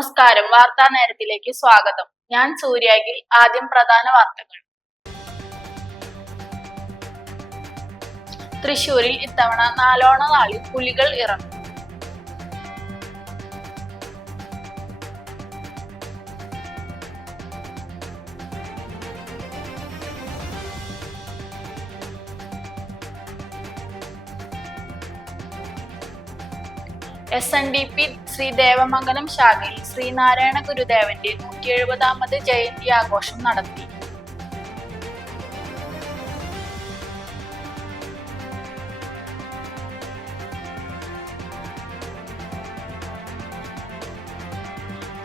നമസ്കാരം. വാർത്താ നേരത്തിലേക്ക് സ്വാഗതം. ഞാൻ സൂര്യാഗിൽ. ആദ്യം പ്രധാന വാർത്തകൾ. തൃശൂരിൽ ഇത്തവണ നാലോണ നാളിൽ പുലികൾ ഇറങ്ങും. SNDP ശ്രീദേവമംഗലം ശാഖയിൽ ശ്രീനാരായണ ഗുരുദേവന്റെ 170ാമത് ജയന്തി ആഘോഷം നടത്തി.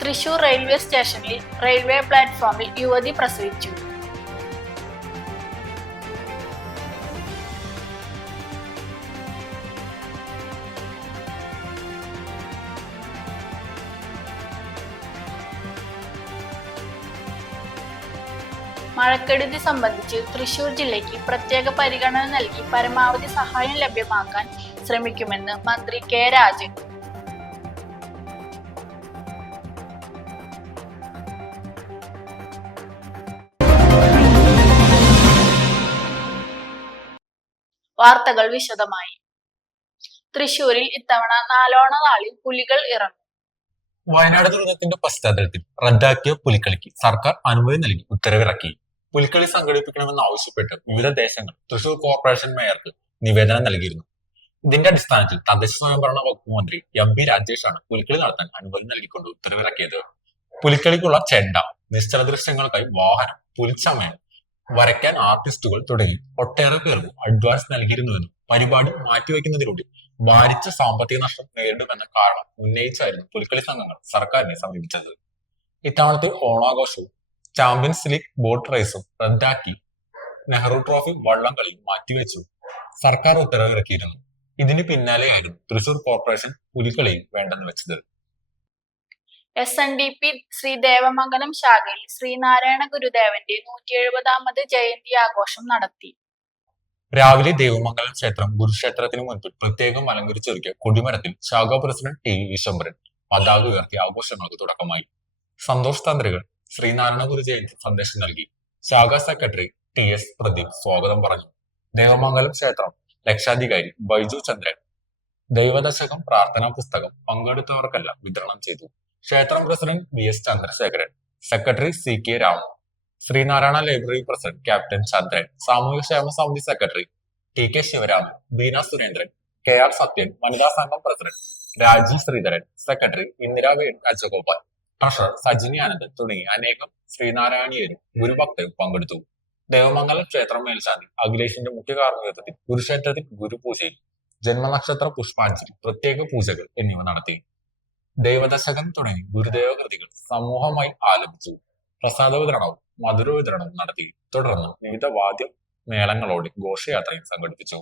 തൃശൂർ റെയിൽവേ സ്റ്റേഷനിൽ റെയിൽവേ പ്ലാറ്റ്ഫോമിൽ യുവതി പ്രസവിച്ചു. മഴക്കെടുതി സംബന്ധിച്ച് തൃശൂർ ജില്ലയ്ക്ക് പ്രത്യേക പരിഗണന നൽകി പരമാവധി സഹായം ലഭ്യമാക്കാൻ ശ്രമിക്കുമെന്ന് മന്ത്രി കെ രാജൻ. വാർത്തകൾ വിശദമായി. തൃശൂരിൽ ഇത്തവണ നാലോണ നാളിൽ പുലികൾ ഇറങ്ങും. വയനാട് ദുരന്തത്തിന്റെ പശ്ചാത്തലത്തിൽ റദ്ദാക്കിയ പുലിക്കളിക്ക് സർക്കാർ അനുമതി നൽകി ഉത്തരവിറക്കി. പുലിക്കളി സംഘടിപ്പിക്കണമെന്ന് ആവശ്യപ്പെട്ട് വിവിധ ദേശങ്ങൾ തൃശൂർ കോർപ്പറേഷൻ മേയർക്ക് നിവേദനം നൽകിയിരുന്നു. ഇതിന്റെ അടിസ്ഥാനത്തിൽ തദ്ദേശ സ്വയംഭരണ വകുപ്പ് മന്ത്രി MB രാജേഷാണ് പുലിക്കളി നടത്താൻ അനുമതി നൽകിക്കൊണ്ട് ഉത്തരവിറക്കിയത്. പുലിക്കളിക്കുള്ള ചെണ്ട, നിശ്ചല ദൃശ്യങ്ങൾക്കായി വാഹനം, പുലിച്ചമയം വരയ്ക്കാൻ ആർട്ടിസ്റ്റുകൾ തുടങ്ങി ഒട്ടേറെ പേർക്ക് അഡ്വാൻസ് നൽകിയിരുന്നുവെന്നും പരിപാടി മാറ്റിവെക്കുന്നതിലൂടെ ഭാരിച്ച സാമ്പത്തിക നഷ്ടം നേരിടുമെന്ന കാരണം ഉന്നയിച്ചായിരുന്നു പുലിക്കളി സംഘങ്ങൾ സർക്കാരിനെ സമീപിച്ചത്. ഇത്തവണത്തെ ഓണാഘോഷവും ചാമ്പ്യൻസ് ലീഗ് ബോട്ട് റേസും റദ്ദാക്കി നെഹ്റു ട്രോഫി വള്ളംകളിയും മാറ്റിവെച്ചു സർക്കാർ ഉത്തരവിറക്കിയിരുന്നു. ഇതിന് പിന്നാലെയായിരുന്നു തൃശൂർ കോർപ്പറേഷൻ പുലിക്കളിയും വേണ്ടെന്ന് വെച്ചത്. SNDP ശ്രീദേവമംഗലം ശാഖയിൽ ശ്രീനാരായണ ഗുരുദേവന്റെ 170ാമത് ജയന്തി ആഘോഷം നടത്തി. രാവിലെ ദേവമംഗലം ക്ഷേത്രം ഗുരുക്ഷേത്രത്തിന് മുൻപിൽ പ്രത്യേകം അലങ്കരിച്ചൊരുക്കിയ കൊടിമരത്തിൽ ശാഖാ പ്രസിഡന്റ് ടി വിശ്വംഭരൻ പതാക ഉയർത്തി ആഘോഷങ്ങൾക്ക് തുടക്കമായി. സന്തോഷ് തന്ത്രികൾ ശ്രീനാരായണ ഗുരു ജയന്തി സന്ദേശം നൽകി. ശാഖാ സെക്രട്ടറി TS പ്രദീപ് സ്വാഗതം പറഞ്ഞു. ദേവമംഗലം ക്ഷേത്രം രക്ഷാധികാരി ബൈജു ചന്ദ്രൻ ദൈവദശകം പ്രാർത്ഥനാ പുസ്തകം പങ്കെടുത്തവർക്കെല്ലാം വിതരണം ചെയ്തു. ക്ഷേത്രം president VS Chandrasekharan, secretary CK Ramu, Sreenarayana library president captain Chandran, സാമൂഹ്യക്ഷേമ സമിതി secretary TK Sivaraman, Beena Surendran, KR Sathyan, വനിതാ സംഘം president Raji Sreedharan, secretary Indiravenu Rajagopal, treasurer Sajini Anandan തുടങ്ങി അനേകം ശ്രീനാരായണീയരും ഗുരുഭക്തരും പങ്കെടുത്തു. ദേവമംഗലം ക്ഷേത്രം മേൽശാന്തി അഖിലേഷിന്റെ മുഖ്യ കാർമ്മികത്വത്തിൽ കുരുക്ഷേത്രത്തിൽ ഗുരുപൂജയിൽ ജന്മനക്ഷത്ര പുഷ്പാഞ്ജലി, പ്രത്യേക പൂജകൾ എന്നിവ നടത്തി. ദൈവദശകം തുടങ്ങി ഗുരുദേവ കൃതികൾ സമൂഹമായി ആലപിച്ചു. പ്രസാദ വിതരണവും മധുര വിതരണവും നടത്തി. തുടർന്ന് വിവിധ വാദ്യ മേളങ്ങളോടെ ഘോഷയാത്രയും സംഘടിപ്പിച്ചു.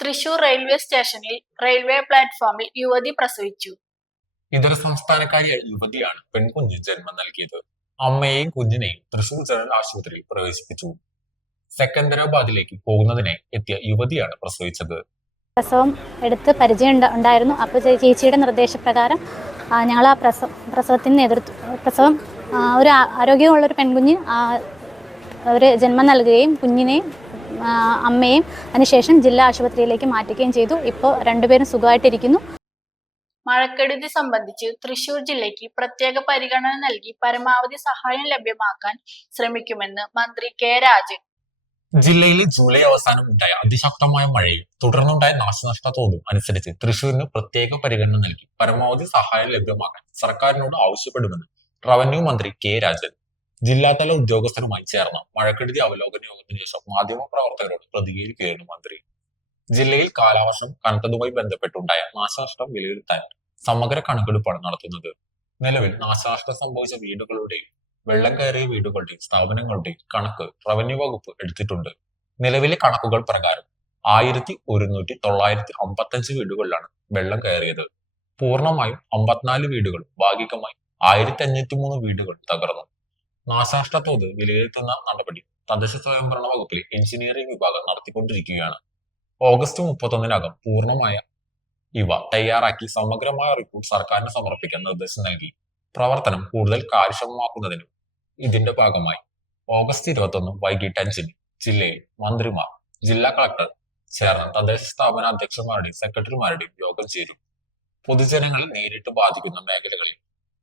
തൃശൂർ റെയിൽവേ സ്റ്റേഷനിൽ റെയിൽവേ പ്ലാറ്റ്ഫോമിൽ യുവതി പ്രസവിച്ചു. ഇതര സംസ്ഥാനക്കാരിയായ യുവതിയാണ് പെൺകുഞ്ഞിന് ജന്മം നൽകിയത്. അമ്മയെയും കുഞ്ഞിനെയും തൃശൂർ ജനറൽ ആശുപത്രിയിൽ പ്രവേശിപ്പിച്ചു. സെക്കന്ദരാബാദിലേക്ക് പോകുന്നതിനായി എത്തിയ യുവതിയാണ് പ്രസവിച്ചത്. പ്രസവം എടുത്ത് പരിചയം ഉണ്ടായിരുന്നു. അപ്പോൾ ചേച്ചിയുടെ നിർദ്ദേശപ്രകാരം ഞങ്ങൾ ആ പ്രസവത്തിന് പ്രസവം ഒരു ആരോഗ്യമുള്ളൊരു പെൺകുഞ്ഞ് ഒരു ജന്മം നൽകുകയും കുഞ്ഞിനെയും അമ്മയും അതിനുശേഷം ജില്ലാ ആശുപത്രിയിലേക്ക് മാറ്റുകയും ചെയ്തു. ഇപ്പോൾ രണ്ടുപേരും സുഖമായിട്ടിരിക്കുന്നു. മഴക്കെടുതി സംബന്ധിച്ച് തൃശൂർ ജില്ലയ്ക്ക് പ്രത്യേക പരിഗണന നൽകി പരമാവധി സഹായം ലഭ്യമാക്കാൻ ശ്രമിക്കുമെന്ന് മന്ത്രി കെ രാജൻ. ജില്ലയിൽ ജൂലൈ അവസാനം ഉണ്ടായ അതിശക്തമായ മഴയും തുടർന്നുണ്ടായ നാശനഷ്ട തോതും അനുസരിച്ച് തൃശൂരിന് പ്രത്യേക പരിഗണന നൽകി പരമാവധി സഹായം ലഭ്യമാക്കാൻ സർക്കാരിനോട് ആവശ്യപ്പെടുമെന്ന് റവന്യൂ മന്ത്രി കെ രാജൻ ജില്ലാതല ഉദ്യോഗസ്ഥരുമായി ചേർന്ന മഴക്കെടുതി അവലോകന യോഗത്തിന് ശേഷം മാധ്യമപ്രവർത്തകരോട് പ്രതികരിക്കുകയായിരുന്നു മന്ത്രി. ജില്ലയിൽ കാലവർഷം കനത്തതുമായി ബന്ധപ്പെട്ടുണ്ടായ നാശനഷ്ടം വിലയിരുത്താൻ സമഗ്ര കണക്കെടുപ്പാണ് നടത്തുന്നത്. നിലവിൽ നാശനഷ്ടം സംഭവിച്ച വീടുകളുടെയും വെള്ളം കയറിയ വീടുകളുടെയും സ്ഥാപനങ്ങളുടെയും കണക്ക് റവന്യൂ വകുപ്പ് എടുത്തിട്ടുണ്ട്. നിലവിലെ കണക്കുകൾ പ്രകാരം 1195 വീടുകളിലാണ് വെള്ളം കയറിയത്. പൂർണ്ണമായും 54 വീടുകളും ഭാഗികമായി 1503 വീടുകൾ തകർന്നു. നാശനഷ്ട തോത് വിലയിരുത്തുന്ന നടപടി തദ്ദേശ സ്വയംഭരണ വകുപ്പിലെ എഞ്ചിനീയറിംഗ് വിഭാഗം നടത്തിക്കൊണ്ടിരിക്കുകയാണ്. ഓഗസ്റ്റ് 31-നകം പൂർണ്ണമായ ഇവ തയ്യാറാക്കി സമഗ്രമായ റിപ്പോർട്ട് സർക്കാരിന് സമർപ്പിക്കാൻ നിർദ്ദേശം നൽകി. പ്രവർത്തനം കൂടുതൽ കാര്യക്ഷമമാക്കുന്നതിനും ഇതിന്റെ ഭാഗമായി ഓഗസ്റ്റ് 21 വൈകിട്ട് 5-ന് ജില്ലയിൽ മന്ത്രിമാർ, ജില്ലാ കളക്ടർ ചേർന്ന് തദ്ദേശ സ്ഥാപന അധ്യക്ഷന്മാരുടെയും സെക്രട്ടറിമാരുടെയും യോഗം ചേരും. പൊതുജനങ്ങളെ നേരിട്ട് ബാധിക്കുന്ന മേഖലകളിൽ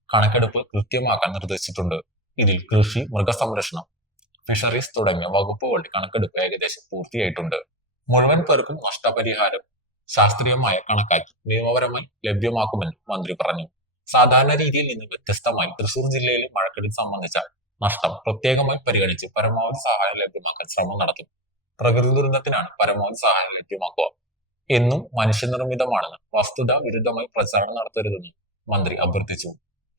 കണക്കെടുപ്പ് കൃത്യമാക്കാൻ നിർദ്ദേശിച്ചിട്ടുണ്ട്. ഇതിൽ കൃഷി, മൃഗസംരക്ഷണം, ഫിഷറീസ് തുടങ്ങിയ വകുപ്പുകളുടെ കണക്കെടുപ്പ് ഏകദേശം പൂർത്തിയായിട്ടുണ്ട്. മുഴുവൻ പേർക്കും നഷ്ടപരിഹാരം ശാസ്ത്രീയമായ കണക്കാക്കി നിയമപരമായി ലഭ്യമാക്കുമെന്ന് മന്ത്രി പറഞ്ഞു. സാധാരണ രീതിയിൽ നിന്ന് വ്യത്യസ്തമായി തൃശൂർ ജില്ലയിലെ മഴക്കെടുതി സംബന്ധിച്ച നഷ്ടം പ്രത്യേകമായി പരിഗണിച്ച് പരമാവധി സഹായം ലഭ്യമാക്കാൻ ശ്രമം നടത്തും. പ്രകൃതി ദുരന്തത്തിനാണ് പരമാവധി സഹായം ലഭ്യമാക്കുക എന്നും മനുഷ്യനിർമ്മിതമാണെന്ന് വസ്തുതാ വിരുദ്ധമായി പ്രചാരണം നടത്തരുതെന്നും മന്ത്രി അഭ്യർത്ഥിച്ചു.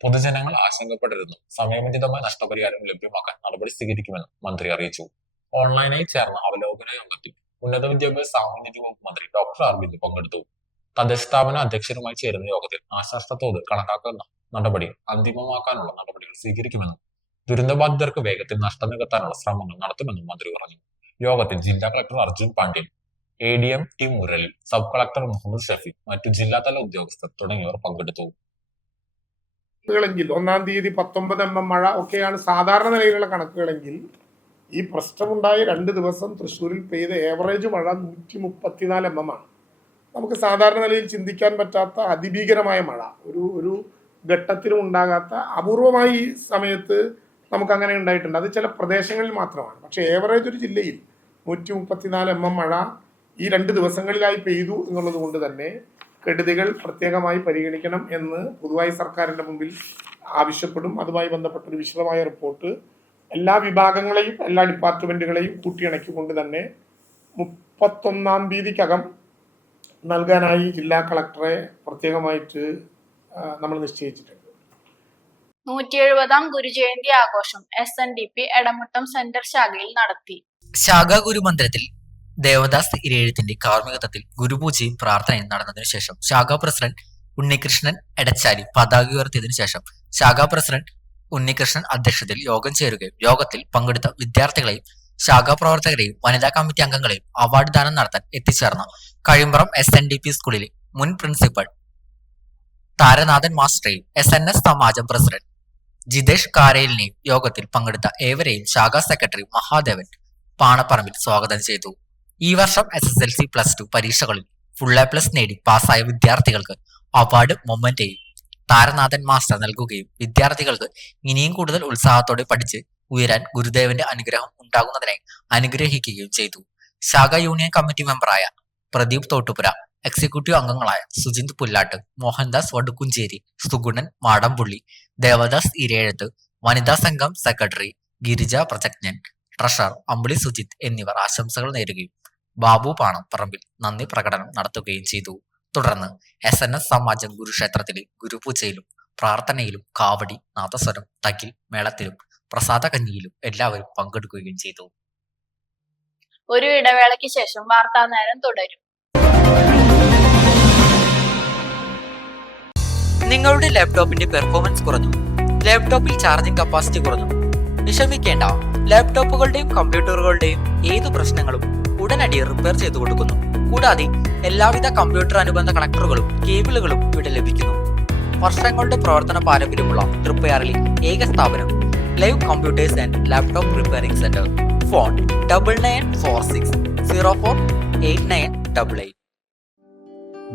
പൊതുജനങ്ങൾ ആശങ്കപ്പെടരുതെന്നും സമയബന്ധിതമായ നഷ്ടപരിഹാരം ലഭ്യമാക്കാൻ നടപടി സ്വീകരിക്കുമെന്നും മന്ത്രി അറിയിച്ചു. ഓൺലൈനായി ചേർന്ന അവലോകന യോഗത്തിൽ ഉന്നത വിദ്യാഭ്യാസ സാമൂഹ്യനീതി വകുപ്പ് മന്ത്രി ഡോക്ടർ അർബിന്ദ് പങ്കെടുത്തു. തദ്ദേശ സ്ഥാപന അധ്യക്ഷരുമായി ചേരുന്ന യോഗത്തിൽ നാശനഷ്ട തോത് കണക്കാക്കുന്ന നടപടി അന്തിമമാക്കാനുള്ള നടപടികൾ സ്വീകരിക്കുമെന്നും ദുരന്തബാധിതർക്ക് വേഗത്തിൽ നഷ്ടം നികത്താനുള്ള ശ്രമങ്ങൾ നടത്തുമെന്നും മന്ത്രി പറഞ്ഞു. യോഗത്തിൽ ജില്ലാ collector Arjun Pandian, ADM T Murali, sub collector Muhammad Shafi, മറ്റു ജില്ലാതല ഉദ്യോഗസ്ഥർ തുടങ്ങിയവർ പങ്കെടുത്തു. 1-ാം തീയതി 19 mm മഴ ഒക്കെയാണ് സാധാരണ നിലയിലുള്ള കണക്കുകളെങ്കിൽ ഈ പ്രശ്നമുണ്ടായ 2 ദിവസം തൃശ്ശൂരിൽ പെയ്ത ഏവറേജ് മഴ 134 mm ആണ്. നമുക്ക് സാധാരണ നിലയിൽ ചിന്തിക്കാൻ പറ്റാത്ത അതിഭീകരമായ മഴ, ഒരു ഘട്ടത്തിലും ഉണ്ടാകാത്ത അപൂർവമായി ഈ സമയത്ത് നമുക്ക് അങ്ങനെ ഉണ്ടായിട്ടുണ്ട്. അത് ചില പ്രദേശങ്ങളിൽ മാത്രമാണ്. പക്ഷെ ഏവറേജ് ഒരു ജില്ലയിൽ 134 mm മഴ ഈ 2 ദിവസങ്ങളിലായി പെയ്തു എന്നുള്ളത് കൊണ്ട് തന്നെ കെടുതികൾ പ്രത്യേകമായി പരിഗണിക്കണം എന്ന് പൊതുവായി സർക്കാരിന്റെ മുമ്പിൽ ആവശ്യപ്പെടും. അതുമായി ബന്ധപ്പെട്ടൊരു വിശദമായ റിപ്പോർട്ട് എല്ലാ വിഭാഗങ്ങളെയും എല്ലാ ഡിപ്പാർട്ട്മെന്റുകളെയും കൂട്ടിയിണക്കിക്കൊണ്ട് തന്നെ 31-ാം തീയതിക്കകം നൽകാനായി ജില്ലാ കളക്ടറെ പ്രത്യേകമായിട്ട് നമ്മൾ നിശ്ചയിച്ചിട്ടുണ്ട്. 170-ാം ഗുരുജയന്തി ആഘോഷം SNDP എടമുട്ടം സെന്റർ ശാഖയിൽ നടത്തി. ശാഖാ ഗുരുമന്ദിരത്തിൽ ദേവദാസ് ഇരയെഴുത്തിന്റെ കാർമ്മികത്വത്തിൽ ഗുരുപൂജയും പ്രാർത്ഥനയും നടന്നതിനു ശേഷം ശാഖാ പ്രസിഡന്റ് ഉണ്ണികൃഷ്ണൻ എടച്ചാലി പതാക ഉയർത്തിയതിനു ശേഷം ശാഖാ പ്രസിഡന്റ് ഉണ്ണികൃഷ്ണൻ അധ്യക്ഷതയിൽ യോഗം ചേരുകയും യോഗത്തിൽ പങ്കെടുത്ത വിദ്യാർത്ഥികളെയും ശാഖാ പ്രവർത്തകരെയും വനിതാ കമ്മിറ്റി അംഗങ്ങളെയും അവാർഡ് ദാനം നടത്താൻ എത്തിച്ചേർന്ന കഴിമ്പ്രം SNDP സ്കൂളിലെ മുൻ പ്രിൻസിപ്പൽ താരനാഥൻ മാസ്റ്ററെയും SNS സമാജം പ്രസിഡന്റ് ജിതേഷ് കാരയിലിനെയും യോഗത്തിൽ പങ്കെടുത്ത ഏവരെയും ശാഖാ സെക്രട്ടറി മഹാദേവൻ പാണപ്പറമ്പിൽ സ്വാഗതം ചെയ്തു. ഈ വർഷം SSLC +2 പരീക്ഷകളിൽ ഫുൾ A+ നേടി പാസ്സായ വിദ്യാർത്ഥികൾക്ക് അവാർഡ് മൊമെന്റയും താരനാഥൻ മാസ്റ്റർ നൽകുകയും വിദ്യാർത്ഥികൾക്ക് ഇനിയും കൂടുതൽ ഉത്സാഹത്തോടെ പഠിച്ച് ഉയരാൻ ഗുരുദേവന്റെ അനുഗ്രഹം ഉണ്ടാകുന്നതിനായി അനുഗ്രഹിക്കുകയും ചെയ്തു. ശാഖാ union committee മെമ്പറായ Pradeep Thottupura, executive അംഗങ്ങളായ സുജിന്ത് പുല്ലാട്ട്, മോഹൻദാസ് വടുക്കുംചേരി, സുഗുണൻ മാടമ്പുള്ളി, ദേവദാസ് ഇരയെഴുത്ത്, വനിതാ സംഘം സെക്രട്ടറി ഗിരിജ പ്രജജ്ഞൻ, ട്രഷറർ അമ്പിളി സുജിത് എന്നിവർ ആശംസകൾ നേരുകയും ബാബു പാണപ്പറമ്പിൽ നന്ദി പ്രകടനം നടത്തുകയും ചെയ്തു. തുടർന്ന് SNS സമാജം ഗുരുക്ഷേത്രത്തിലെ ഗുരുപൂജയിലും പ്രാർത്ഥനയിലും കാവടി, നാദസ്വരം, തകിൽ മേളത്തിലും പ്രസാദ കഞ്ഞിയിലും എല്ലാവരും പങ്കെടുക്കുകയും ചെയ്തു. ഒരു ഇടവേളയ്ക്ക് ശേഷം വാർത്താനേരം തുടരും. നിങ്ങളുടെ ലാപ്ടോപ്പിന്റെ പെർഫോമൻസ് കുറഞ്ഞു, ലാപ്ടോപ്പിൽ ചാർജിംഗ് കപ്പാസിറ്റി കുറഞ്ഞു, വിഷമിക്കേണ്ട. ലാപ്ടോപ്പുകളുടെയും കമ്പ്യൂട്ടറുകളുടെയും ഏതു പ്രശ്നങ്ങളും ഉടനടി റിപ്പയർ ചെയ്തു കൊടുക്കുന്നു. കൂടാതെ എല്ലാവിധ കമ്പ്യൂട്ടർ അനുബന്ധ കണക്ടറുകളും കേബിളുകളും ഇവിടെ ലഭിക്കുന്നു. വർഷങ്ങളുടെ പ്രവർത്തന പാരമ്പര്യമുള്ള റിപ്പയറിലെ ഏക സ്ഥാപനം live computers and laptop repairing centre. Phone 9946048988.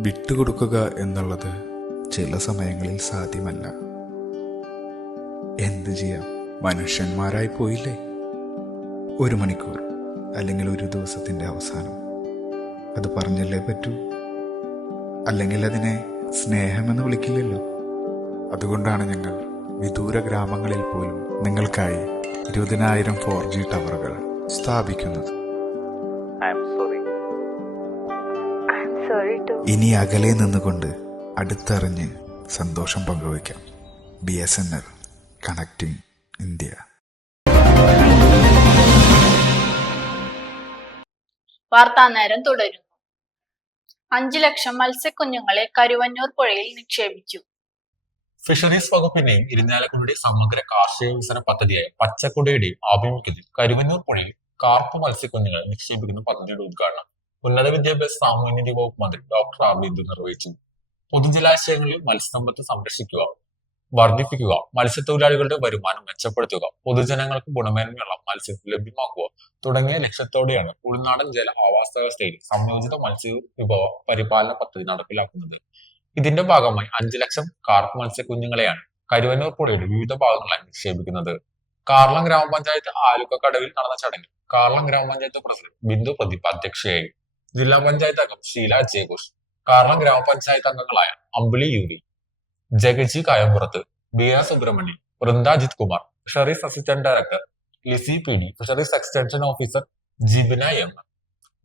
വിട്ടുകൊടുക്കുക എന്നുള്ളത് ചില സമയങ്ങളിൽ സാധ്യമല്ല. എന്ത് ചെയ്യാം, മനുഷ്യന്മാരായി പോയില്ലേ. 1 മണിക്കൂർ അല്ലെങ്കിൽ ഒരു ദിവസത്തിൻ്റെ അവസാനം. അത് പറഞ്ഞല്ലേ പറ്റൂ. അല്ലെങ്കിൽ അതിനെ സ്നേഹമെന്ന് വിളിക്കില്ലല്ലോ. അതുകൊണ്ടാണ് ഞങ്ങൾ വിദൂര ഗ്രാമങ്ങളിൽ പോലും നിങ്ങൾക്കായി 20,000 4G ടവറുകൾ സ്ഥാപിക്കുന്നത്. ഇനി അകലെ നിന്നുകൊണ്ട് അടുത്തറിഞ്ഞ് സന്തോഷം പങ്കുവയ്ക്കാം. BSNL connecting India. വാർത്താനേരം തുടരുന്നു. 5 ലക്ഷം മത്സ്യക്കുഞ്ഞുങ്ങളെ കരുവന്നൂർ പുഴയിൽ നിക്ഷേപിച്ചു. ഫിഷറീസ് വകുപ്പിന്റെയും ഇരിഞ്ഞാലക്കുടിയുടെ സമഗ്ര കാർഷിക വികസന പദ്ധതിയായ പച്ചക്കുടയുടെയും ആഭിമുഖ്യത്തിൽ കരുവന്നൂർ പുഴയിൽ കാർപ്പ് മത്സ്യക്കുഞ്ഞുങ്ങളെ നിക്ഷേപിക്കുന്ന പദ്ധതിയുടെ ഉദ്ഘാടനം ഉന്നത വിദ്യാഭ്യാസ സാമൂഹ്യനീതി വകുപ്പ് മന്ത്രി ഡോക്ടർ ആർ ബിന്ദു നിർവഹിച്ചു. പൊതുജലാശയങ്ങളിൽ മത്സ്യസമ്പത്ത് സംരക്ഷിക്കുക, വർദ്ധിപ്പിക്കുക, മത്സ്യത്തൊഴിലാളികളുടെ വരുമാനം മെച്ചപ്പെടുത്തുക, പൊതുജനങ്ങൾക്ക് ഗുണമേന്മയുള്ള മത്സ്യം ലഭ്യമാക്കുക തുടങ്ങിയ ലക്ഷ്യത്തോടെയാണ് ഉൾനാടൻ ജല ആവാസ വ്യവസ്ഥയിൽ സംയോജിത മത്സ്യവിഭവ പരിപാലന പദ്ധതി നടപ്പിലാക്കുന്നത്. ഇതിന്റെ ഭാഗമായി 5 ലക്ഷം കാർപ്പ് മത്സ്യക്കുഞ്ഞുങ്ങളെയാണ് കരുവന്നൂർ പുഴയുടെ വിവിധ ഭാഗങ്ങളായി നിക്ഷേപിക്കുന്നത്. കാർളം ഗ്രാമപഞ്ചായത്ത് ആലുക്കക്കടവിൽ നടന്ന ചടങ്ങിൽ കാർളം ഗ്രാമപഞ്ചായത്ത് പ്രസിഡന്റ് ബിന്ദു പ്രദീപ് അധ്യക്ഷയായി. ജില്ലാ പഞ്ചായത്ത് അംഗം ഷീല ജയഘോഷ്, കാർളം ഗ്രാമപഞ്ചായത്ത് അംഗങ്ങളായ Ambili Yuri, Jagaji Kayampurath, Beena Subrahmanyan, Vrinda Ajith Kumar, fisheries assistant director Lissy PD, fisheries extension officer Jibina M,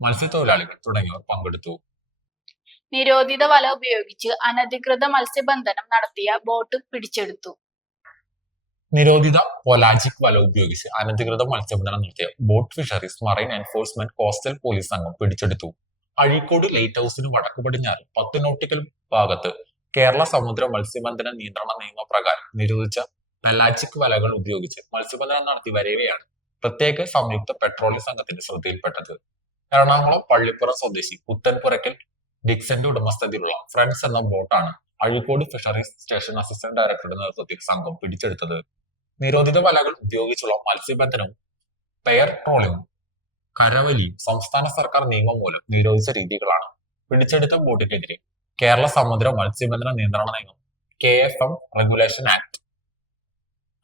മത്സ്യത്തൊഴിലാളികൾ തുടങ്ങിയവർ പങ്കെടുത്തു. നിരോധിത വല ഉപയോഗിച്ച് അനധികൃത മത്സ്യബന്ധനം നടത്തിയ ബോട്ട് പിടിച്ചെടുത്തു. നിരോധിത പൊലാജിക് വല ഉപയോഗിച്ച് അനധികൃത മത്സ്യബന്ധനം നടത്തിയ boat fisheries marine enforcement coastal police സംഘം പിടിച്ചെടുത്തു. അഴീക്കോട് ലൈറ്റ് ഹൌസിന് വടക്കു പടിഞ്ഞാറ് 10 നോട്ടിക്കൽ ഭാഗത്ത് കേരള സമുദ്ര മത്സ്യബന്ധന നിയന്ത്രണ നിയമപ്രകാരം നിരോധിച്ച പെലാജിക് വലകൾ ഉപയോഗിച്ച് മത്സ്യബന്ധനം നടത്തി വരവെയാണ് പ്രത്യേക സംയുക്ത പെട്രോളിയം സംഘത്തിന്റെ ശ്രദ്ധയിൽപ്പെട്ടത്. എറണാകുളം പള്ളിപ്പുറം സ്വദേശി പുത്തൻപുരക്കൽ ഡിക്സന്റെ ഉടമസ്ഥതയിലുള്ള ഫ്രണ്ട്സ് എന്ന ബോട്ടാണ് അഴീക്കോട് ഫിഷറീസ് സ്റ്റേഷൻ അസിസ്റ്റന്റ് ഡയറക്ടറുടെ നേതൃത്വത്തിൽ സംഘം പിടിച്ചെടുത്തത്. നിരോധിത വലകൾ ഉപയോഗിച്ചുള്ള മത്സ്യബന്ധനവും പെയർ ട്രോളിംഗും കരവലിയും സംസ്ഥാന സർക്കാർ നിയമം മൂലം നിരോധിച്ച രീതികളാണ്. പിടിച്ചെടുത്ത ബോട്ടിനെതിരെ കേരള സമുദ്ര മത്സ്യബന്ധന നിയന്ത്രണ നിയമം KFM റെഗുലേഷൻ ആക്ട്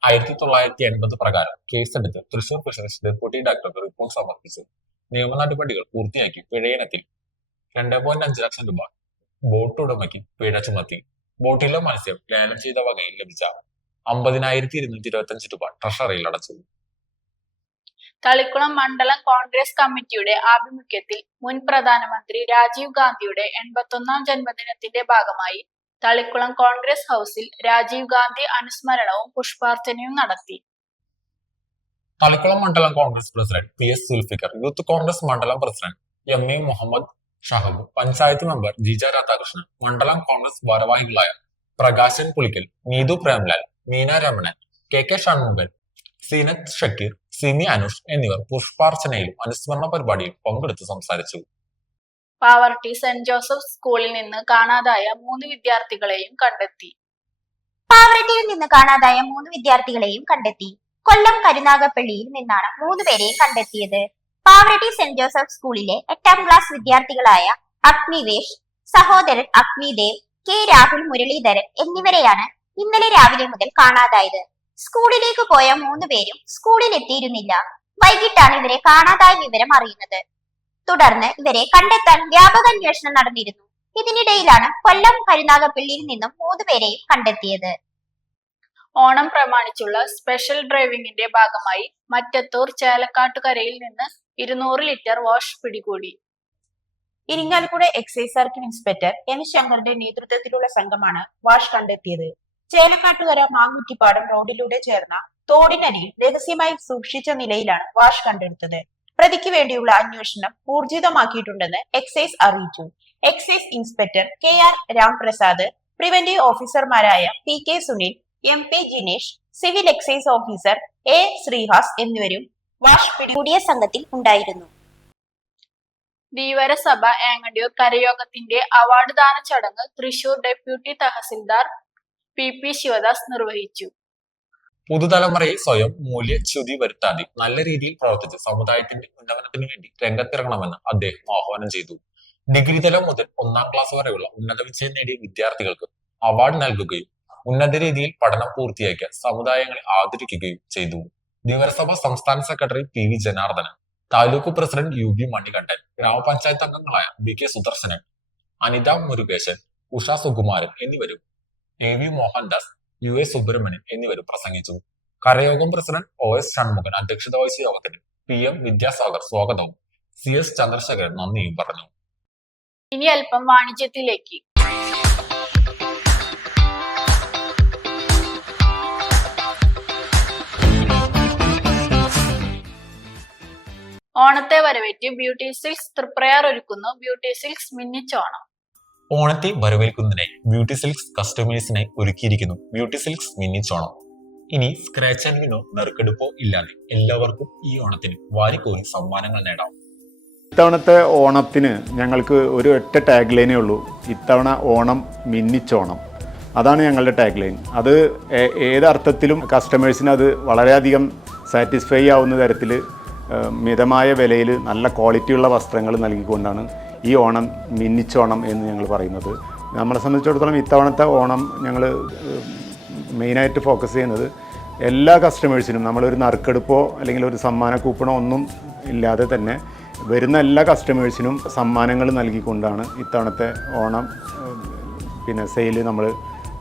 1980 പ്രകാരം കേസെടുത്ത് തൃശൂർ ഫിഷറീസ് ഡെപ്യൂട്ടി ഡയറക്ടർക്ക് റിപ്പോർട്ട് സമർപ്പിച്ചു. നിയമ നടപടികൾ പൂർത്തിയാക്കി പിഴയിനത്തിൽ 2.5 ലക്ഷം രൂപ ബോട്ട് ഉടമയ്ക്ക് പിഴ ചുമത്തി. ബോട്ടിലെ മത്സ്യം ലേലം ചെയ്ത വകയിൽ ലഭിച്ച 50,225 രൂപ ട്രഷറിയിൽ അടച്ചു. തളിക്കുളം മണ്ഡലം കോൺഗ്രസ് കമ്മിറ്റിയുടെ ആഭിമുഖ്യത്തിൽ മുൻ പ്രധാനമന്ത്രി രാജീവ് ഗാന്ധിയുടെ 81ാം ജന്മദിനത്തിന്റെ ഭാഗമായി തളിക്കുളം കോൺഗ്രസ് ഹൌസിൽ രാജീവ് ഗാന്ധി അനുസ്മരണവും പുഷ്പാർച്ചനയും നടത്തി. തളിക്കുളം മണ്ഡലം Congress president PS Sulfikar, youth Congress മണ്ഡലം president MA Muhammad Shahab, panchayat member Jija Radhakrishnan, മണ്ഡലം കോൺഗ്രസ് ഭാരവാഹികളായ പ്രകാശൻ പുളിക്കൽ, നീതു പ്രേംലാൽ, മീന രമണൻ, KK ഷൺമുഖൻ, സീനത്ത് ഷക്കീർ, സിമി അനുഷ് എന്നിവർ പുഷ്പാർച്ചനയിലും അനുസ്മരണ പരിപാടിയിൽ പങ്കെടുത്ത് സംസാരിച്ചു. പാവർട്ടി സെന്റ് ജോസഫ് സ്കൂളിൽ നിന്ന് കാണാതായ 3 വിദ്യാർത്ഥികളെയും കണ്ടെത്തി. പാവറട്ടിയിൽ നിന്ന് കാണാതായ 3 വിദ്യാർത്ഥികളെയും കണ്ടെത്തി. കൊല്ലം കരുനാഗപ്പള്ളിയിൽ നിന്നാണ് 3 പേരെയും കണ്ടെത്തിയത്. പാവറട്ടി സെന്റ് ജോസഫ് സ്കൂളിലെ 8ാം ക്ലാസ് വിദ്യാർത്ഥികളായ അഗ്നിവേഷ്, സഹോദരൻ അഗ്നിദേവ്, K രാഹുൽ മുരളീധരൻ എന്നിവരെയാണ് ഇന്നലെ രാവിലെ മുതൽ കാണാതായത്. സ്കൂളിലേക്ക് പോയ 3 പേരും സ്കൂളിൽ എത്തിയിരുന്നില്ല. വൈകിട്ടാണ് ഇവരെ കാണാതായ വിവരം അറിയുന്നത്. തുടർന്ന് ഇവരെ കണ്ടെത്താൻ വ്യാപക അന്വേഷണം നടന്നിരുന്നു. ഇതിനിടയിലാണ് കൊല്ലം കരുനാഗപ്പള്ളിയിൽ നിന്നും 3 പേരെയും കണ്ടെത്തിയത്. ഓണം പ്രമാണിച്ചുള്ള സ്പെഷ്യൽ ഡ്രൈവിംഗിന്റെ ഭാഗമായി മറ്റത്തൂർ ചേലക്കാട്ടുകരയിൽ നിന്ന് 200 ലിറ്റർ വാഷ് പിടികൂടി. Irinjalakuda excise circle inspector N ശങ്കറിന്റെ നേതൃത്വത്തിലുള്ള സംഘമാണ് വാഷ് കണ്ടെത്തിയത്. ചേലക്കാട്ടുകര മാങ്ങുറ്റിപ്പാടം റോഡിലൂടെ ചേർന്ന തോടിനരിയിൽ രഹസ്യമായി സൂക്ഷിച്ച നിലയിലാണ് വാഷ് കണ്ടെടുത്തത്. പ്രതിക്ക് വേണ്ടിയുള്ള അന്വേഷണം ഊർജിതമാക്കിയിട്ടുണ്ടെന്ന് എക്സൈസ് അറിയിച്ചു. Excise inspector KR Ramprasad, preventive ഓഫീസർമാരായ PK Sunil, MP Jinesh, civil excise officer A Sreehas എന്നിവരും വാഷ് പിടികൂടിയ സംഘത്തിൽ ഉണ്ടായിരുന്നു. ധീവരസഭ ഏങ്ങണ്ടിയൂർ കരയോഗത്തിന്റെ അവാർഡ് ദാന ചടങ്ങ് തൃശൂർ ഡെപ്യൂട്ടി തഹസിൽദാർ PP ശിവദാസ് നിർവഹിച്ചു. പുതുതലമുറയിൽ സ്വയം മൂല്യച്യുതി വരുത്താതെ നല്ല രീതിയിൽ പ്രവർത്തിച്ച് സമുദായത്തിന്റെ ഉന്നമനത്തിനു വേണ്ടി രംഗത്തിറങ്ങണമെന്ന് അദ്ദേഹം ആഹ്വാനം ചെയ്തു. ഡിഗ്രി തലം മുതൽ 1ാം ക്ലാസ് വരെയുള്ള ഉന്നത വിജയം നേടിയ വിദ്യാർത്ഥികൾക്ക് അവാർഡ് നൽകുകയും ഉന്നത രീതിയിൽ പഠനം പൂർത്തിയാക്കിയ സമുദായങ്ങളെ ആദരിക്കുകയും ചെയ്തു. ധീവരസഭ സംസ്ഥാന secretary PV Janardhanan, taluk president UB Manikandan, ഗ്രാമപഞ്ചായത്ത് അംഗങ്ങളായ BK സുദർശനൻ, അനിത മുരുകേശൻ, ഉഷ സുകുമാരൻ എന്നിവരും AV മോഹൻദാസ്, UA സുബ്രഹ്മണ്യൻ എന്നിവരും പ്രസംഗിച്ചു. കരയോഗം പ്രസിഡന്റ് OS ഷൺമുഖൻ അധ്യക്ഷത വഹിച്ച യോഗത്തിന് PM വിദ്യാസാഗർ സ്വാഗതവും CS ചന്ദ്രശേഖരൻ നന്ദിയും പറഞ്ഞു. ഇനി അല്പം വാണിജ്യത്തിലേക്ക്. ഓണത്തെ വരവേറ്റ് ബ്യൂട്ടി സിൽക്സ് തൃപ്രയാർ ഒരുക്കുന്നു ബ്യൂട്ടി സിൽക്സ് മിന്നിച്ചോണം. ഓണത്തെ വരവേൽക്കുന്നതിനായി ബ്യൂട്ടി സിൽക്സ് കസ്റ്റമേഴ്സിനായി ഒരുക്കിയിരിക്കുന്നു ബ്യൂട്ടി സിൽക്സ് മിന്നിച്ചോണം. ഇനി സ്ക്രാച്ച് ആൻഡ് വിനോ നറുക്കെടുപ്പോ ഇല്ലാതെ എല്ലാവർക്കും ഈ ഓണത്തിന് വാരിക്കോരി സമ്മാനങ്ങൾ നേടാം. ഇത്തവണത്തെ ഓണത്തിന് ഞങ്ങൾക്ക് ഒരു ഒറ്റ ടാഗ് ലൈനേ ഉള്ളൂ, ഇത്തവണ ഓണം മിന്നിച്ചോണം. അതാണ് ഞങ്ങളുടെ ടാഗ് ലൈൻ. അത് ഏതർത്ഥത്തിലും കസ്റ്റമേഴ്സിന് അത് വളരെയധികം സാറ്റിസ്ഫൈ ആവുന്ന തരത്തിൽ മിതമായ വിലയിൽ നല്ല ക്വാളിറ്റിയുള്ള വസ്ത്രങ്ങൾ നൽകിക്കൊണ്ടാണ് ഈ ഓണം മിന്നിച്ചോണം എന്ന് ഞങ്ങൾ പറയുന്നത്. നമ്മളെ സംബന്ധിച്ചിടത്തോളം ഇത്തവണത്തെ ഓണം ഞങ്ങൾ മെയിനായിട്ട് ഫോക്കസ് ചെയ്യുന്നത് എല്ലാ കസ്റ്റമേഴ്സിനും നമ്മളൊരു നറുക്കെടുപ്പോ അല്ലെങ്കിൽ ഒരു സമ്മാന കൂപ്പണോ ഒന്നും ഇല്ലാതെ തന്നെ വരുന്ന എല്ലാ കസ്റ്റമേഴ്സിനും സമ്മാനങ്ങൾ നൽകിക്കൊണ്ടാണ് ഇത്തവണത്തെ ഓണം സെയിൽ നമ്മൾ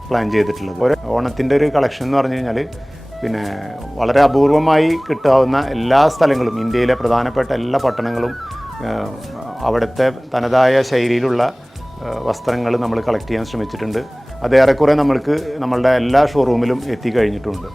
പ്ലാൻ ചെയ്തിട്ടുള്ളത്. ഓണത്തിൻ്റെ ഒരു കളക്ഷൻ എന്ന് പറഞ്ഞു കഴിഞ്ഞാൽ വളരെ അപൂർവമായി കിട്ടാവുന്ന എല്ലാ സ്ഥലങ്ങളും, ഇന്ത്യയിലെ പ്രധാനപ്പെട്ട എല്ലാ പട്ടണങ്ങളും അവിടുത്തെ തനതായ ശൈലിയിലുള്ള വസ്ത്രങ്ങൾ നമ്മൾ കളക്ട് ചെയ്യാൻ ശ്രമിച്ചിട്ടുണ്ട്. അത് ഏറെക്കുറെ നമ്മൾക്ക് നമ്മളുടെ എല്ലാ ഷോറൂമിലും എത്തിക്കഴിഞ്ഞിട്ടുണ്ട്.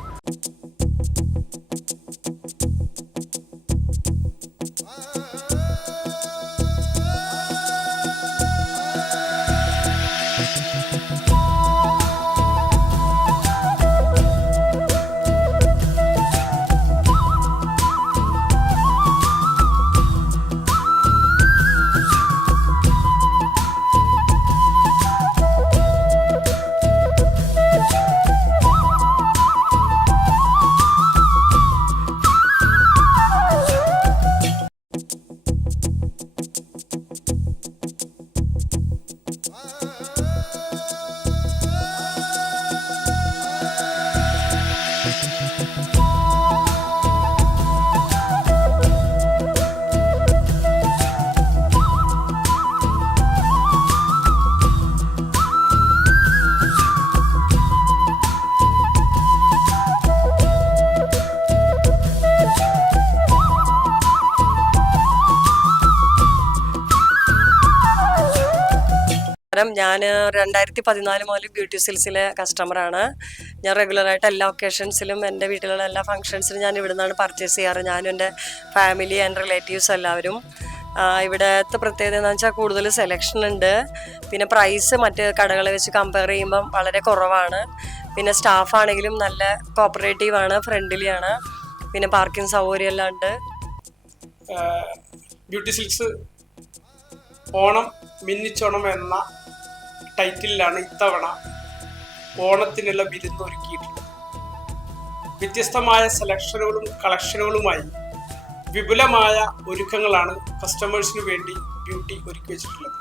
ഞാൻ 2014 മുതൽ ബ്യൂട്ടി സിൽസിലെ കസ്റ്റമറാണ്. ഞാൻ റെഗുലറായിട്ട് എല്ലാ ഒക്കേഷൻസിലും എൻ്റെ വീട്ടിലുള്ള എല്ലാ ഫംഗ്ഷൻസിലും ഞാൻ ഇവിടെ നിന്നാണ് പർച്ചേസ് ചെയ്യാറ്. ഞാനും എൻ്റെ ഫാമിലി ആൻഡ് റിലേറ്റീവ്സ് എല്ലാവരും. ഇവിടുത്തെ പ്രത്യേകത എന്താണെന്ന് വെച്ചാൽ കൂടുതൽ സെലക്ഷൻ ഉണ്ട്. പിന്നെ പ്രൈസ് മറ്റ് കടകളെ വെച്ച് കമ്പയർ ചെയ്യുമ്പം വളരെ കുറവാണ്. പിന്നെ സ്റ്റാഫാണെങ്കിലും നല്ല കോപ്പറേറ്റീവാണ്, ഫ്രണ്ട്ലിയാണ്. പിന്നെ പാർക്കിംഗ് സൗകര്യം എല്ലാം ഉണ്ട്. ബ്യൂട്ടി സിൽക്സ് ഓണം മിന്നിച്ചോണം എന്ന ടൈറ്റിലാണ് ഇത്തവണ ഓണത്തിനുള്ള വിരുന്ന് ഒരുക്കിയിട്ടുള്ളത്. വ്യത്യസ്തമായ സെലക്ഷനുകളും കളക്ഷനുകളുമായി വിപുലമായ ഒരുക്കങ്ങളാണ് കസ്റ്റമേഴ്സിന് വേണ്ടി ബ്യൂട്ടി ഒരുക്കി വെച്ചിട്ടുള്ളത്.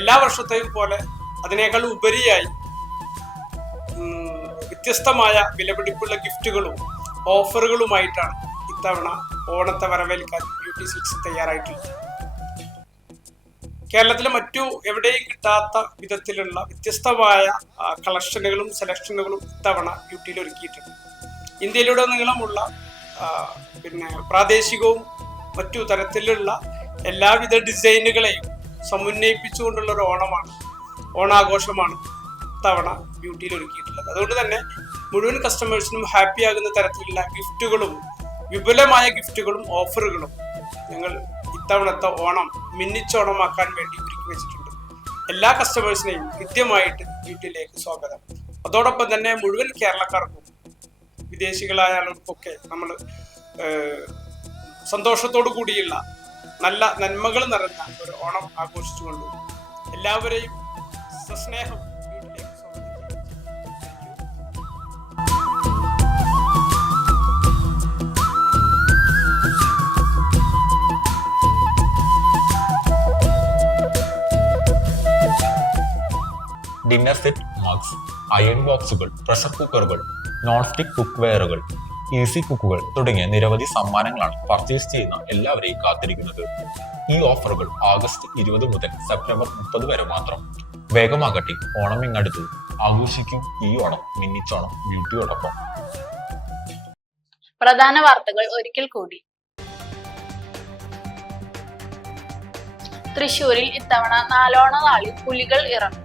എല്ലാ വർഷത്തെയും പോലെ അതിനേക്കാൾ ഉപരിയായി വ്യത്യസ്തമായ വിലപിടിപ്പുള്ള ഗിഫ്റ്റുകളും ഓഫറുകളുമായിട്ടാണ് ഇത്തവണ ഓണത്തെ വരവേൽക്കാൻ ബ്യൂട്ടി സിൽക്സ് തയ്യാറായിട്ടുള്ളത്. കേരളത്തിലെ മറ്റു എവിടെയും കിട്ടാത്ത വിധത്തിലുള്ള വ്യത്യസ്തമായ കളക്ഷനുകളും സെലക്ഷനുകളും ഇത്തവണ ബ്യൂട്ടിയിൽ ഒരുക്കിയിട്ടുണ്ട്. ഇന്ത്യയിലുടനീളമുള്ള പ്രാദേശികവും മറ്റു തരത്തിലുള്ള എല്ലാവിധ ഡിസൈനുകളെയും സമുന്നയിപ്പിച്ചുകൊണ്ടുള്ള ഒരു ഓണാഘോഷമാണ് ഇത്തവണ ബ്യൂട്ടിയിൽ ഒരുക്കിയിട്ടുള്ളത്. അതുകൊണ്ട് തന്നെ മുഴുവൻ കസ്റ്റമേഴ്സിനും ഹാപ്പി ആകുന്ന തരത്തിലുള്ള ഗിഫ്റ്റുകളും വിപുലമായ ഗിഫ്റ്റുകളും ഓഫറുകളും ഞങ്ങൾ ഇത്തവണത്തെ ഓണം മിന്നിച്ചോണമാക്കാൻ വേണ്ടി ഒരുക്കി വെച്ചിട്ടുണ്ട്. എല്ലാ കസ്റ്റമേഴ്സിനെയും കൃത്യമായിട്ട് ബ്യൂട്ടിയിലേക്ക് സ്വാഗതം. അതോടൊപ്പം തന്നെ മുഴുവൻ കേരളക്കാർക്കും വിദേശികളായ ആളുകൾക്കൊക്കെ നമ്മൾ സന്തോഷത്തോടു കൂടിയുള്ള നല്ല നന്മകൾ നിറഞ്ഞ ഒരു ഓണം ആഘോഷിച്ചുകൊണ്ട് എല്ലാവരെയും സസ്നേഹം ബ്യൂട്ടിയിലേക്ക് സ്വാഗതം ഡിന്നർ സെറ്റ്, മഗ്സ്, അയൺ ബോക്സുകൾ, പ്രഷർ കുക്കറുകൾ, നോൺ സ്റ്റിക് കുക്ക് വെയറുകൾ, AC കുക്കുകൾ തുടങ്ങിയ നിരവധി സമ്മാനങ്ങളാണ് പർച്ചേസ് ചെയ്യുന്ന എല്ലാവരെയും കാത്തിരിക്കുന്നത്. ഈ ഓഫറുകൾ ആഗസ്റ്റ് 20 മുതൽ സെപ്റ്റംബർ 30 വരെ മാത്രം. വേഗമാകട്ടെ, ഓണം ഇങ്ങടുത്തു. ആഘോഷിക്കും ഈ ഓണം മിന്നിച്ചോണം ബ്യൂട്ടിയോടൊപ്പം. പ്രധാന വാർത്തകൾ ഒരിക്കൽ കൂടി. തൃശൂരിൽ ഇത്തവണ നാലോണ നാളിൽ പുലികൾ ഇറങ്ങും.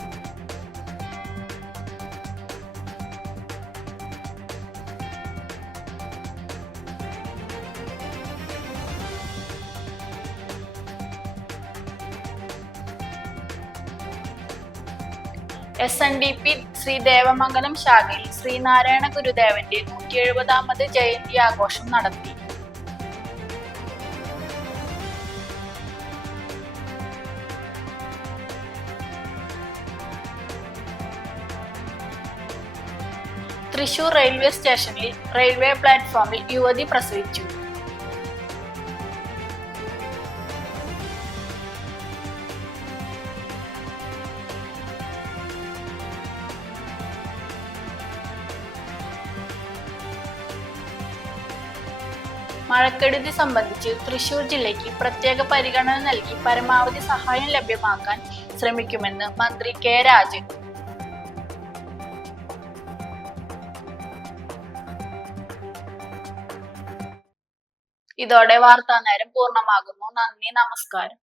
SNDP ശ്രീദേവമംഗലം ശാഖയിൽ ശ്രീനാരായണ ഗുരുദേവന്റെ 170ാമത് ജയന്തി ആഘോഷം നടത്തി. തൃശൂർ റെയിൽവേ സ്റ്റേഷനിൽ റെയിൽവേ പ്ലാറ്റ്ഫോമിൽ യുവതി പ്രസവിച്ചു. മഴക്കെടുതി സംബന്ധിച്ച് തൃശൂർ ജില്ലയ്ക്ക് പ്രത്യേക പരിഗണന നൽകി പരമാവധി സഹായം ലഭ്യമാക്കാൻ ശ്രമിക്കുമെന്ന് മന്ത്രി കെ രാജൻ. ഇതോടെ വാർത്താ നേരം പൂർണ്ണമാകുന്നു. നന്ദി, നമസ്കാരം.